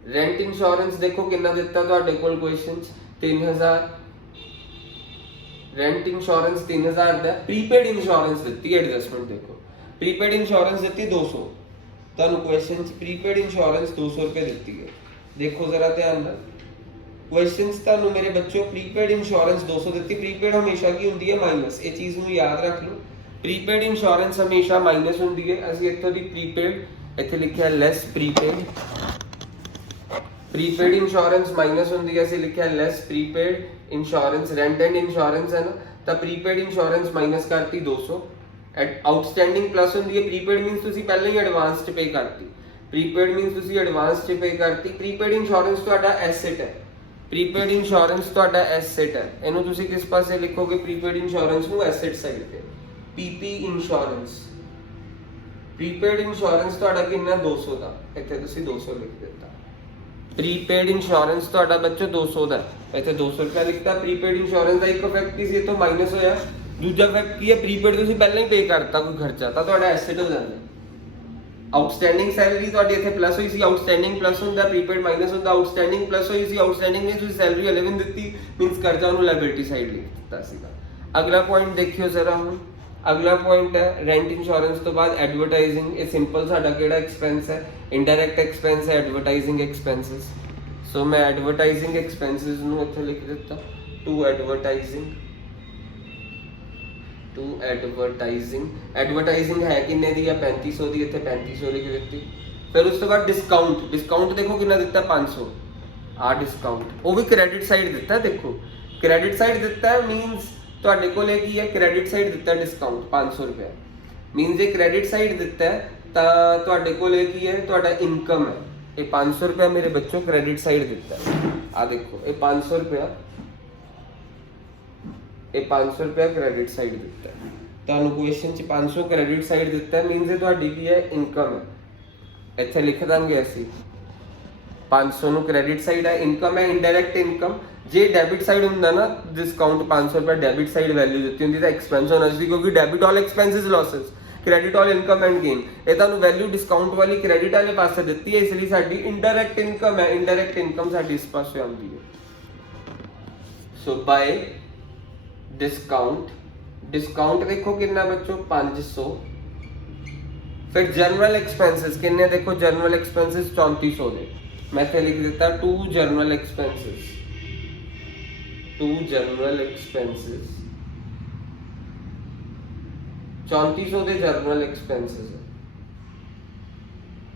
Rent insurance ਦੇਖੋ ਕਿੰਨਾ ਦਿੱਤਾ ਤੁਹਾਡੇ ਕੋਲ ਕੁਐਸਚਨ 'ਚ 3000, ਰੈਂਟ ਇੰਸ਼ੋਰੈਂਸ 3000 ਦਾ, ਪ੍ਰੀਪੇਡ ਇੰਸ਼ੋਰੈਂਸ ਦਿੱਤੀ ਐਡਜਸਟਮੈਂਟ ਦੇਖੋ, ਪ੍ਰੀਪੇਡ ਇੰਸ਼ੋਰੈਂਸ ਦਿੱਤੀ 200 ਤੁਹਾਨੂੰ ਕੁਐਸਚਨ 'ਚ, ਪ੍ਰੀਪੇਡ ਇੰਸ਼ੋਰੈਂਸ 200 ਰੁਪਏ ਦਿੱਤੀ ਹੈ। ਦੇਖੋ ਜ਼ਰਾ ਧਿਆਨ ਨਾਲ ਕੁਐਸਚਨਸ ਤੁਹਾਨੂੰ ਮੇਰੇ ਬੱਚਿਓ, ਪ੍ਰੀਪੇਡ ਇੰਸ਼ੋਰੈਂਸ 200 ਦਿੱਤੀ, ਪ੍ਰੀਪੇਡ ਹਮੇਸ਼ਾ ਕੀ ਹੁੰਦੀ ਹੈ ਮਾਈਨਸ, ਇਹ ਚੀਜ਼ ਨੂੰ ਯਾਦ ਰੱਖ ਲਓ, ਪ੍ਰੀਪੇਡ ਇੰਸ਼ੋਰੈਂਸ ਹਮੇਸ਼ਾ ਮਾਈਨਸ ਹੁੰਦੀ ਹੈ। ਅਸੀਂ ਇੱਥੋਂ ਦੀ ਪ੍ਰੀਪੇਡ ਇੱਥੇ ਲਿਖਿਆ less prepaid, prepaid insurance minus ਹੁੰਦੀ ਹੈ, ਅਸੀਂ ਲਿਖਿਆ less prepaid insurance. Rent and insurance ਹੈ ਨਾ, ਤਾਂ ਪ੍ਰੀਪੇਡ ਇੰਸ਼ੋਰੈਂਸ ਮਾਈਨਸ ਕਰਤੀ 200, ਆਊਟਸਟੈਂਡਿੰਗ ਪਲੱਸ ਹੁੰਦੀ ਹੈ, ਪ੍ਰੀਪੇਡ ਮੀਨਸ ਤੁਸੀਂ ਪਹਿਲਾਂ ਹੀ ਐਡਵਾਂਸ 'ਚ ਪੇ ਕਰਤੀ, ਪ੍ਰੀਪੇਡ ਮੀਨਸ ਤੁਸੀਂ ਐਡਵਾਂਸ 'ਚ ਪੇ ਕਰਤੀ। ਪ੍ਰੀਪੇਡ ਇੰਸ਼ੋਰੈਂਸ ਤੁਹਾਡਾ ਐਸੈਟ ਹੈ, ਪ੍ਰੀਪੇਡ ਇੰਸ਼ੋਰੈਂਸ ਤੁਹਾਡਾ ਐਸੈਟ ਹੈ, ਇਹਨੂੰ ਤੁਸੀਂ ਕਿਸ ਪਾਸੇ ਲਿਖੋਗੇ, ਪ੍ਰੀਪੇਡ ਇੰਸ਼ੋਰੈਂਸ ਨੂੰ ਐਸੈਟ ਸਾਈਡ ਤੇ, ਪੀਪੀ ਇੰਸ਼ੋਰੈਂਸ। ਪ੍ਰੀਪੇਡ ਇੰਸ਼ੋਰੈਂਸ ਤੁਹਾਡਾ ਕਿੰਨਾ 200 ਦਾ, ਇੱਥੇ ਤੁਸੀਂ 200 ਲਿਖ ਦਿੱਤਾ। ਪ੍ਰੀਪੇਡ ਇੰਸ਼ੋਰੈਂਸ ਤੁਹਾਡਾ ਬੱਚੋ 200 ਦਾ, ਇੱਥੇ 200 ਰੁਪਏ ਲਿਖਤਾ। ਪ੍ਰੀਪੇਡ ਇੰਸ਼ੋਰੈਂਸ ਦਾ ਇੱਕ ਇਫੈਕਟ ਕੀ ਸੀ, ਇੱਥੋਂ ਮਾਈਨਸ ਹੋਇਆ, ਦੂਜਾ ਇਫੈਕਟ ਕੀ ਹੈ, ਪ੍ਰੀਪੇਡ ਤੁਸੀਂ ਪਹਿਲਾਂ ਹੀ ਪੇ ਕਰਤਾ ਕੋਈ ਖਰਚਾ, ਤਾਂ ਤੁਹਾਡਾ ਐਸੈਟ ਹੋ ਜਾਂਦਾ। ਆਊਟਸਟੈਂਡਿੰਗ ਸੈਲਰੀ ਤੁਹਾਡੀ ਇੱਥੇ ਪਲੱਸ ਹੋਈ ਸੀ, ਆਊਟਸਟੈਂਡਿੰਗ ਪਲੱਸ ਹੁੰਦਾ, ਪ੍ਰੀਪੇਡ ਮਾਈਨਸ ਹੁੰਦਾ, ਆਊਟਸਟੈਂਡਿੰਗ ਪਲੱਸ ਹੋਈ ਸੀ, ਆਊਟਸਟੈਂਡਿੰਗ ਨੇ ਤੁਸੀਂ ਸੈਲਰੀ 11 ਦਿੱਤੀ, ਮੀਨਸ ਕਰਜ਼ਾ ਉਹਨੂੰ ਲਾਇਬਿਲਿਟੀ ਸਾਈਡ ਲਿਖ ਦਿੱਤਾ ਸੀਗਾ। ਅਗਲਾ ਪੁਆਇੰਟ ਦੇਖਿਓ ਜ਼ਰਾ ਹੁਣ, ਅਗਲਾ ਪੁਆਇੰਟ ਹੈ ਰੈਂਟ ਇੰਸ਼ੋਰੈਂਸ ਤੋਂ ਬਾਅਦ ਐਡਵਰਟਾਈਜ਼ਿੰਗ। ਇਹ ਸਿੰਪਲ ਸਾਡਾ ਕਿਹੜਾ ਐਕਸਪੈਂਸ ਹੈ, ਇਨਡਾਇਰੈਕਟ ਐਕਸਪੈਂਸ ਹੈ ਐਡਵਰਟਾਈਜ਼ਿੰਗ ਐਕਸਪੈਂਸਸ। ਸੋ ਮੈਂ ਐਡਵਰਟਾਈਜ਼ਿੰਗ ਐਕਸਪੈਂਸਸ ਨੂੰ ਇੱਥੇ ਲਿਖ ਦਿੱਤਾ, to advertising, to advertising. Advertising ਹੈ ਕਿੰਨੇ ਦੀ ਆ, 3500 ਦੀ, ਇੱਥੇ 3500 ਲਿਖ ਦਿੱਤੀ। ਫਿਰ ਉਸ ਤੋਂ ਬਾਅਦ ਡਿਸਕਾਊਂਟ, ਡਿਸਕਾਊਂਟ ਦੇਖੋ ਕਿੰਨਾ ਦਿੱਤਾ 500, ਆ ਡਿਸਕਾਊਂਟ, ਉਹ ਵੀ ਕ੍ਰੈਡਿਟ ਸਾਈਡ ਦਿੱਤਾ, ਦੇਖੋ ਕ੍ਰੈਡਿਟ ਸਾਈਡ ਦਿੱਤਾ ਮੀਨਸ ਤੁਹਾਡੇ ਕੋਲ ਇਹ ਕੀ ਹੈ, ਕ੍ਰੈਡਿਟ ਸਾਈਡ ਦਿੱਤਾ ਡਿਸਕਾਊਂਟ 500 ਰੁਪਏ, ਮੀਨਸ ਜੇ ਕ੍ਰੈਡਿਟ ਸਾਈਡ ਦਿੱਤਾ ਤਾਂ ਤੁਹਾਡੇ ਕੋਲ ਇਹ ਕੀ ਹੈ, ਤੁਹਾਡਾ ਇਨਕਮ ਹੈ। ਇਹ 500 ਰੁਪਏ ਮੇਰੇ ਬੱਚੋ ਕ੍ਰੈਡਿਟ ਸਾਈਡ ਦਿੱਤਾ, ਆ ਦੇਖੋ ਇਹ 500 ਰੁਪਏ, ਇਹ 500 ਰੁਪਏ ਕ੍ਰੈਡਿਟ ਸਾਈਡ ਦਿੱਤਾ ਤੁਹਾਨੂੰ ਕੁਐਸਚਨ 'ਚ, 500 ਕ੍ਰੈਡਿਟ ਸਾਈਡ ਦਿੱਤਾ ਮੀਨਸ ਇਹ ਤੁਹਾਡੀ ਕੀ ਹੈ, ਇਨਕਮ ਹੈ। ਇੱਥੇ ਲਿਖ ਦਾਂਗੇ ਅਸੀਂ 500 ਨੂੰ ਕ੍ਰੈਡਿਟ ਸਾਈਡ ਹੈ, ਇਨਕਮ ਹੈ, ਇਨਡਾਇਰੈਕਟ ਇਨਕਮ। ਜੇ ਡੈਬਿਟ ਸਾਈਡ ਹੁੰਦਾ ਨਾ ਡਿਸਕਾਊਂਟ 500 ਰੁਪਏ ਡੈਬਿਟ ਸਾਈਡ ਵੈਲਿਊ ਦਿੱਤੀ ਹੁੰਦੀ ਤਾਂ ਐਕਸਪੈਂਸ ਹੋਣਾ ਸੀ, ਕਿਉਂਕਿ debit all expenses losses, credit all income and gain. ਇਹ ਤੁਹਾਨੂੰ ਵੈਲਿਊ ਡਿਸਕਾਊਂਟ ਵਾਲੀ ਕ੍ਰੈਡਿਟ ਵਾਲੇ ਪਾਸੇ ਦਿੱਤੀ ਹੈ, ਇਸ ਲਈ ਸਾਡੀ ਇਨਡਾਇਰੈਕਟ ਇਨਕਮ ਹੈ, ਇਨਡਾਇਰੈਕਟ ਇਨਕਮ ਸਾਡੀ ਇਸ ਪਾਸੇ ਆਉਂਦੀ ਹੈ। ਸੋ ਬਾय डिस्काउंट, डिस्काउंट देखो कितना बच्चों 500। फिर जनरल एक्सपेंसेस कितने देखो, जनरल एक्सपेंसेस 3400 दे, मैं इथे लिख देता to general expenses, to general expenses 3400 दे जनरल एक्सपेंसेस।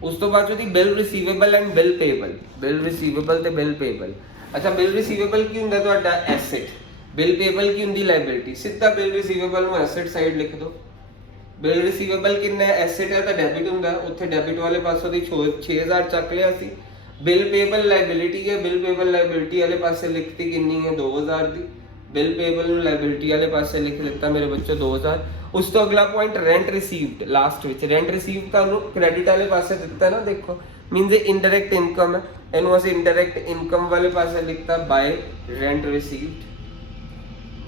उस तो बाद जो bill receivable and bill payable, bill receivable ते बिल पेएबल। अच्छा बिल रिसीवेबल की हुंदा तुहाडा एसेट, बिल पेएबल की हुंदी लायबिलिटी। सीधा बिल रिसीवेबल ਨੂੰ ਐਸੈਟ ਸਾਈਡ ਲਿਖ ਦਿਓ। ਬਿਲ ਰਿਸੀਵੇਬਲ ਕਿੰਨਾ ਹੈ, ਐਸੈਟ ਹੈ ਤਾਂ ਡੈਬਿਟ ਹੁੰਦਾ, ਉੱਥੇ ਡੈਬਿਟ ਵਾਲੇ ਪਾਸੋਂ ਦੀ 6000 ਚੱਕ ਲਿਆ ਸੀ। ਬਿਲ ਪੇਏਬਲ ਲਾਇਬਿਲਿਟੀ ਹੈ, ਬਿਲ ਪੇਏਬਲ ਲਾਇਬਿਲਿਟੀ ਵਾਲੇ ਪਾਸੇ ਲਿਖਤੀ ਕਿੰਨੀ ਹੈ 2000 ਦੀ, ਬਿਲ ਪੇਏਬਲ ਨੂੰ ਲਾਇਬਿਲਿਟੀ ਵਾਲੇ ਪਾਸੇ ਲਿਖ ਦਿੱਤਾ ਮੇਰੇ ਬੱਚੇ 2000। ਉਸ ਤੋਂ ਅਗਲਾ ਪੁਆਇੰਟ ਰੈਂਟ ਰਿਸੀਵਡ, ਲਾਸਟ ਵਿੱਚ ਰੈਂਟ ਰਿਸੀਵ ਤੁਹਾਨੂੰ ਕ੍ਰੈਡਿਟ ਵਾਲੇ ਪਾਸੇ ਦਿੱਤਾ ਨਾ, ਦੇਖੋ ਮੀਨਸ ਇਹ ਇਨਡਾਇਰੈਕਟ ਇਨਕਮ ਹੈ, ਇਹਨੂੰ ਅਸੀਂ ਇਨਡਾਇਰੈਕਟ ਇਨਕਮ ਵਾਲੇ ਪਾਸੇ ਲਿਖਤਾ by rent received,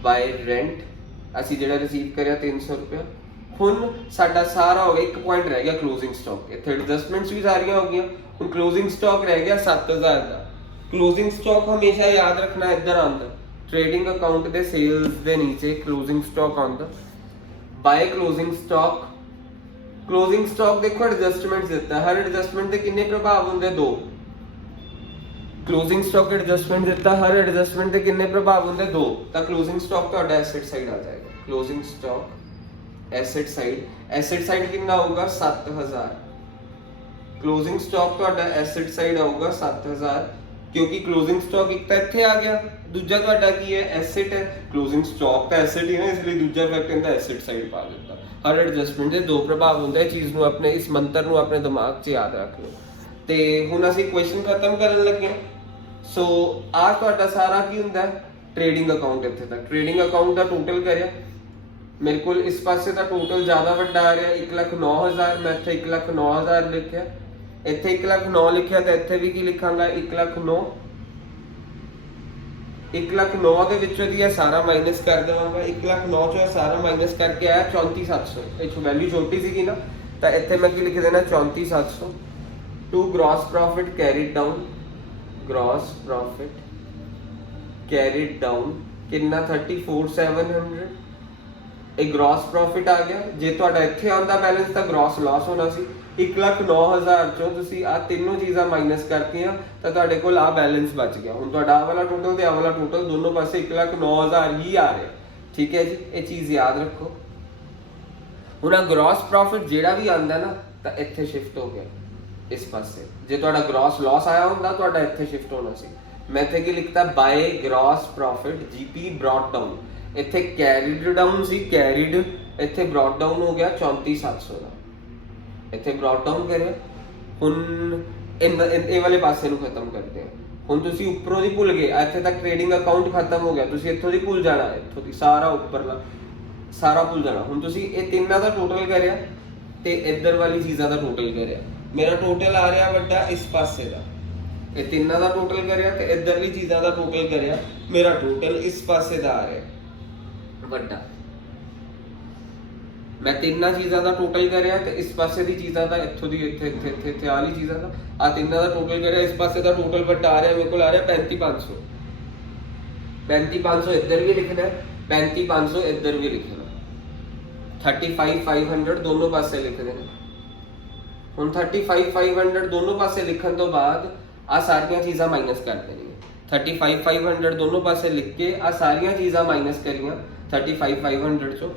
by rent ਅਸੀਂ ਜਿਹੜਾ ਰਿਸੀਵ ਕਰਿਆ 300 ਰੁਪਏ। ਹੁਣ ਸਾਡਾ ਸਾਰਾ ਹੋ ਗਿਆ, ਇੱਕ ਪੁਆਇੰਟ ਰਹਿ ਗਿਆ ਕਲੋਜ਼ਿੰਗ ਸਟਾਕ। ਇੱਥੇ ਐਡਜਸਟਮੈਂਟਸ ਵੀ ਸਾਰੀਆਂ ਹੋ ਗਈਆਂ। ਹੁਣ ਕਲੋਜ਼ਿੰਗ ਸਟਾਕ ਰਹਿ ਗਿਆ 7000 ਦਾ। ਕਲੋਜ਼ਿੰਗ ਸਟਾਕ ਹਮੇਸ਼ਾ ਯਾਦ ਰੱਖਣਾ ਇੱਧਰ ਆਉਂਦਾ, ਟ੍ਰੇਡਿੰਗ ਅਕਾਊਂਟ ਦੇ ਸੇਲਸ ਦੇ ਨੀਚੇ ਕਲੋਜ਼ਿੰਗ ਸਟਾਕ ਆਉਂਦਾ। By closing stock, closing stock ਦੇਖੋ ਐਡਜਸਟਮੈਂਟਸ ਦਿੱਤਾ, ਹਰ ਐਡਜਸਟਮੈਂਟ ਦੇ ਕਿੰਨੇ ਪ੍ਰਭਾਵ ਹੁੰਦੇ? 2। ਕਲੋਜ਼ਿੰਗ ਸਟਾਕ ਐਡਜਸਟਮੈਂਟ ਦਿੱਤਾ, ਹਰ ਐਡਜਸਟਮੈਂਟ ਦੇ ਕਿੰਨੇ ਪ੍ਰਭਾਵ ਹੁੰਦੇ? 2। ਤਾਂ ਕਲੋਜ਼ਿੰਗ ਸਟਾਕ ਤੁਹਾਡਾ ਐਸੈਟ ਸਾਈਡ ਆ ਜਾਏਗਾ। Closing stock asset side, asset side ਕਿੰਨਾ ਹੋਊਗਾ? 7000। ਕਲੋਜ਼ਿੰਗ ਸਟਾਕ ਤੁਹਾਡਾ ਐਸੈਟ ਸਾਈਡ ਆਊਗਾ 7000, ਕਿਉਂਕਿ ਕਲੋਜ਼ਿੰਗ ਸਟਾਕ ਇੱਕ ਤਾਂ ਇੱਥੇ ਆ ਗਿਆ, ਦੂਜਾ ਤੁਹਾਡਾ ਕੀ ਹੈ? ਐਸੈਟ ਹੈ। ਕਲੋਜ਼ਿੰਗ ਸਟਾਕ ਤਾਂ ਐਸੈਟ ਹੀ ਹੈ, ਇਸ ਲਈ ਦੂਜਾ ਫੈਕਟ ਇਹਦਾ ਐਸੈਟ ਸਾਈਡ ਪਾ ਦਿੱਤਾ। ਹਰ ਐਡਜਸਟਮੈਂਟ ਦੇ 2 ਪ੍ਰਭਾਵ ਹੁੰਦੇ। ਇਹ ਚੀਜ਼ ਨੂੰ ਆਪਣੇ, ਇਸ ਮੰਤਰ ਨੂੰ ਆਪਣੇ ਦਿਮਾਗ 'ਚ ਯਾਦ ਰੱਖ ਲਓ। ਤੇ ਹੁਣ ਅਸੀਂ ਕੁਐਸਚਨ ਖਤਮ ਕਰਨ ਲੱਗੇ। ਸੋ ਆਹ ਤੁਹਾਡਾ ਸਾਰਾ ਕੀ ਹੁੰਦਾ? Trading account. ਇੱਥੇ ਤੱਕ ਟ੍ਰੇਡਿੰਗ ਅਕਾਊਂਟ ਦਾ ਟੋਟਲ ਕਰਿਆ ਮੇਰੇ ਕੋਲ, ਇਸ ਪਾਸੇ ਦਾ ਟੋਟਲ ਜ਼ਿਆਦਾ ਵੱਡਾ ਆ ਰਿਹਾ 1,09,000। ਮੈਂ ਇੱਥੇ 1,09,000 ਲਿਖਿਆ, ਇੱਥੇ 1,09,000 ਲਿਖਿਆ, ਤਾਂ ਇੱਥੇ ਵੀ ਕੀ ਲਿਖਾਂਗਾ? 1,09,000। 1,09,000 ਦੇ ਵਿੱਚੋਂ ਦੀ ਇਹ ਸਾਰਾ ਮਾਈਨਸ ਕਰ ਦੇਵਾਂਗਾ। 1,09,000 ਚੋਂ ਇਹ ਸਾਰਾ ਮਾਈਨਸ ਕਰਕੇ ਆਇਆ 34,700। ਇਹ ਚੋਂ ਵੈਲਿਊ ਛੋਟੀ ਸੀਗੀ ਨਾ, ਤਾਂ ਇੱਥੇ ਮੈਂ ਕੀ ਲਿਖ ਦੇਣਾ? 34,700 to gross profit carried down. Gross profit carried down ਕਿੰਨਾ? 34,700। ਇਹ ਗ੍ਰੋਸ ਪ੍ਰੋਫਿਟ ਆ ਗਿਆ। ਜੇ ਤੁਹਾਡਾ ਇੱਥੇ ਆਉਂਦਾ ਬੈਲੈਂਸ ਤਾਂ ਗ੍ਰੋਸ ਲਾਸ ਹੋਣਾ ਸੀ। 1,09,000 ਚੋਂ ਤੁਸੀਂ ਆ ਤਿੰਨੋਂ ਚੀਜ਼ਾਂ ਮਾਈਨਸ ਕਰਤੀਆਂ ਤਾਂ ਤੁਹਾਡੇ ਕੋਲ ਆ ਬੈਲੈਂਸ ਬਚ ਗਿਆ। ਹੁਣ ਤੁਹਾਡਾ ਆਹ ਵਾਲਾ ਟੋਟਲ ਤੇ ਆਹ ਵਾਲਾ ਟੋਟਲ ਦੋਨੋਂ ਪਾਸੇ 1,09,000 ਹੀ ਆ ਰਿਹਾ। ਠੀਕ ਹੈ ਜੀ, ਇਹ ਚੀਜ਼ ਯਾਦ ਰੱਖੋ। ਹੁਣ ਆ ਗ੍ਰੋਸ ਪ੍ਰੋਫਿਟ ਜਿਹੜਾ ਵੀ ਆਉਂਦਾ ਨਾ, ਤਾਂ ਇੱਥੇ ਸ਼ਿਫਟ ਹੋ ਗਿਆ ਇਸ ਪਾਸੇ। ਜੇ ਤੁਹਾਡਾ ਗ੍ਰੋਸ ਲਾਸ ਆਇਆ ਹੁੰਦਾ ਤੁਹਾਡਾ ਇੱਥੇ ਸ਼ਿਫਟ ਹੋਣਾ ਸੀ। ਮੈਂ ਇੱਥੇ ਕੀ ਲਿਖਤਾ? By gross profit GP brought down. ਇੱਥੇ ਕੈਰੀਡ ਡਾਊਨ ਸੀ, ਕੈਰੀਡ ਇੱਥੇ ਬ੍ਰੌਟ ਡਾਊਨ ਹੋ ਗਿਆ 34,700 ਦਾ। ਇੱਥੇ ਬ੍ਰੌਟ ਡਾਊਨ ਕਰਿਆ। ਹੁਣ ਇਹ ਵਾਲੇ ਪਾਸੇ ਨੂੰ ਖਤਮ ਕਰਦੇ ਹਾਂ। ਹੁਣ ਤੁਸੀਂ ਉੱਪਰੋਂ ਦੀ ਭੁੱਲ ਗਏ, ਇੱਥੇ ਤੱਕ ਟ੍ਰੇਡਿੰਗ ਅਕਾਊਂਟ ਖਤਮ ਹੋ ਗਿਆ, ਤੁਸੀਂ ਇੱਥੋਂ ਦੀ ਭੁੱਲ ਜਾਣਾ, ਇੱਥੋਂ ਦੀ ਸਾਰਾ ਉੱਪਰਲਾ ਸਾਰਾ ਭੁੱਲ ਜਾਣਾ। ਹੁਣ ਤੁਸੀਂ ਇਹ ਤਿੰਨਾਂ ਦਾ ਟੋਟਲ ਕਰਿਆ ਤੇ ਇੱਧਰ ਵਾਲੀ ਚੀਜ਼ਾਂ ਦਾ ਟੋਟਲ ਕਰਿਆ। ਮੇਰਾ ਟੋਟਲ ਆ ਰਿਹਾ ਵੱਡਾ ਇਸ ਪਾਸੇ ਦਾ। ਇਹ ਤਿੰਨਾਂ ਦਾ ਟੋਟਲ ਕਰਿਆ ਤੇ ਇੱਧਰਲੀ ਚੀਜ਼ਾਂ ਦਾ ਟੋਟਲ ਕਰਿਆ। ਮੇਰਾ ਟੋਟਲ ਇਸ ਪਾਸੇ ਦਾ ਆ ਰਿਹਾ ਵੱਡਾ। ਮੈਂ ਤਿੰਨਾਂ ਚੀਜ਼ਾਂ ਦਾ ਟੋਟਲ ਕਰਿਆ ਤੇ ਇਸ ਪਾਸੇ ਦੀ ਚੀਜ਼ਾਂ ਦਾ, ਇੱਥੋਂ ਦੀ ਇੱਥੇ ਇੱਥੇ ਇੱਥੇ ਇੱਥੇ ਆਲੀ ਚੀਜ਼ਾਂ ਦਾ, ਆ ਤਿੰਨਾਂ ਦਾ ਟੋਟਲ ਕਰਿਆ। ਇਸ ਪਾਸੇ ਦਾ ਟੋਟਲ ਵੱਡਾ ਆ ਰਿਹਾ ਮੇਰੇ ਕੋਲ, ਆ ਰਿਹਾ 35,500। 35,500 ਇੱਧਰ ਵੀ ਲਿਖਣਾ, 35,500 ਇੱਧਰ ਵੀ ਲਿਖਣਾ। 35,500 ਦੋਨੋਂ ਪਾਸੇ ਲਿਖ ਦੇਣਾ। ਹੁਣ 35,500 ਦੋਨੋਂ ਪਾਸੇ ਲਿਖਣ ਤੋਂ ਬਾਅਦ ਆ ਸਾਰੀਆਂ ਚੀਜ਼ਾਂ ਮਾਈਨਸ ਕਰ ਦੇਣੀਆਂ। 35,500 ਦੋਨੋਂ ਪਾਸੇ ਲਿਖ ਕੇ ਆ ਸਾਰੀਆਂ ਚੀਜ਼ਾਂ ਮਾਈਨਸ ਕਰੀਆਂ 35,500 ਚੋਂ।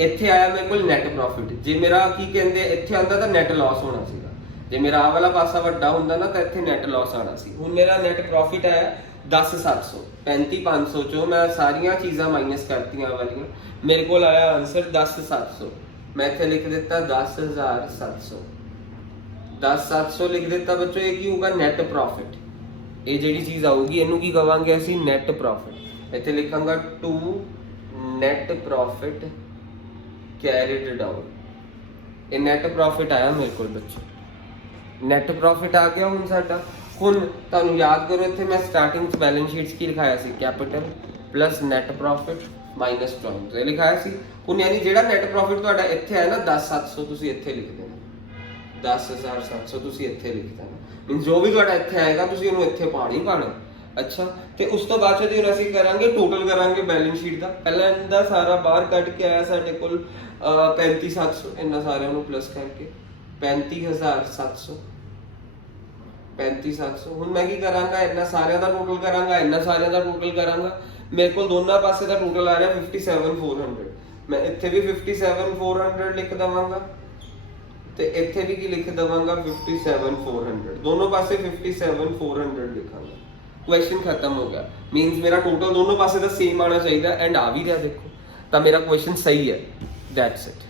ਇੱਥੇ ਆਇਆ ਮੇਰੇ ਕੋਲ ਨੈਟ ਪ੍ਰੋਫਿਟ। ਜੇ ਮੇਰਾ ਕੀ ਕਹਿੰਦੇ ਇੱਥੇ ਆਉਂਦਾ ਤਾਂ ਨੈਟ ਲਾਸ ਹੋਣਾ ਸੀਗਾ। ਜੇ ਮੇਰਾ ਆਹ ਵਾਲਾ ਪਾਸਾ ਵੱਡਾ ਹੁੰਦਾ ਨਾ ਤਾਂ ਇੱਥੇ ਨੈਟ ਲਾਸ ਆਣਾ ਸੀ। ਹੁਣ ਮੇਰਾ ਨੈਟ ਪ੍ਰੋਫਿਟ ਆਇਆ 10,700। 35,500 ਚੋਂ ਮੈਂ ਸਾਰੀਆਂ ਚੀਜ਼ਾਂ ਮਾਈਨਸ ਕਰਤੀਆਂ ਵਾਲੀਆਂ, ਮੇਰੇ ਕੋਲ ਆਇਆ ਆਨਸਰ 10,700। ਮੈਂ ਇੱਥੇ ਲਿਖ ਦਿੱਤਾ 10,700। 10,700 ਲਿਖ ਦਿੱਤਾ ਬੱਚੋ। ਇਹ ਕੀ ਹੋਊਗਾ? Net profit. ਇਹ ਜਿਹੜੀ ਚੀਜ਼ ਆਊਗੀ ਇਹਨੂੰ ਕੀ ਕਵਾਂਗੇ ਅਸੀਂ? Net profit. ਇੱਥੇ ਲਿਖਾਂਗਾ to net profit carried down. ਇਹ ਨੈਟ ਪ੍ਰੋਫਿਟ ਆਇਆ ਮੇਰੇ ਕੋਲ ਬੱਚੋ। ਨੈਟ ਪ੍ਰੋਫਿਟ ਆ ਗਿਆ ਹੁਣ ਸਾਡਾ। ਹੁਣ ਤੁਹਾਨੂੰ ਯਾਦ ਕਰੋ ਇੱਥੇ ਮੈਂ ਸਟਾਰਟਿੰਗ ਚ ਬੈਲੈਂਸ ਸ਼ੀਟਸ ਕੀ ਲਿਖਾਇਆ ਸੀ? Capital plus net profit minus terms ਇਹ ਲਿਖਾਇਆ ਸੀ। ਹੁਣ ਯਾਨੀ ਜਿਹੜਾ ਨੈਟ ਪ੍ਰੋਫਿਟ ਤੁਹਾਡਾ ਇੱਥੇ ਆਇਆ ਨਾ 10,700 ਤੁਸੀਂ ਇੱਥੇ ਲਿਖ ਦੇਣਾ। 10,700 ਤੁਸੀਂ ਇੱਥੇ ਲਿਖ ਦੇਣਾ। ਮੀਨਸ ਜੋ ਵੀ ਤੁਹਾਡਾ ਇੱਥੇ ਆਏਗਾ ਤੁਸੀਂ ਉਹਨੂੰ ਇੱਥੇ ਪਾਣੀ ਪਾਣਾ। ਅੱਛਾ, ਤੇ ਉਸ ਤੋਂ ਬਾਅਦ ਜਦੋਂ ਅਸੀਂ ਕਰਾਂਗੇ ਟੋਟਲ ਕਰਾਂਗੇ ਬੈਲੈਂਸ ਸ਼ੀਟ ਦਾ। ਪਹਿਲਾਂ ਇਹਦਾ ਸਾਰਾ ਬਾਹਰ ਕੱਢ ਕੇ ਆਇਆ ਸਾਡੇ ਕੋਲ 35,700। ਇਹਨਾਂ ਸਾਰਿਆਂ ਨੂੰ ਪਲੱਸ ਕਰਕੇ 35,700। 35,700। ਹੁਣ ਮੈਂ ਕੀ ਕਰਾਂਗਾ? ਇਹਨਾਂ ਸਾਰਿਆਂ ਦਾ ਟੋਟਲ ਕਰਾਂਗਾ, ਇਹਨਾਂ ਸਾਰਿਆਂ ਦਾ ਟੋਟਲ ਕਰਾਂਗਾ। ਮੇਰੇ ਕੋਲ ਦੋਨਾਂ ਪਾਸੇ ਦਾ ਟੋਟਲ ਆ ਰਿਹਾ 57,400। ਮੈਂ ਇੱਥੇ ਵੀ 57,400 ਲਿਖ ਦਵਾਂਗਾ ਤੇ ਇੱਥੇ ਵੀ ਕੀ ਲਿਖ ਦਵਾਂਗਾ? 57,400। ਦੋਨੋਂ ਪਾਸੇ 57,400 ਲਿਖਾਂਗਾ। ਕੁਐਸਚਨ ਖਤਮ ਹੋ ਗਿਆ। ਮੀਨਸ ਮੇਰਾ ਟੋਟਲ ਦੋਨੋਂ ਪਾਸੇ ਦਾ ਸੇਮ ਆਣਾ ਚਾਹੀਦਾ। ਐਂਡ ਆ ਵੀ ਰਿਹਾ ਦੇਖੋ, ਤਾਂ ਮੇਰਾ ਕੁਐਸਚਨ ਸਹੀ ਹੈ। That's it.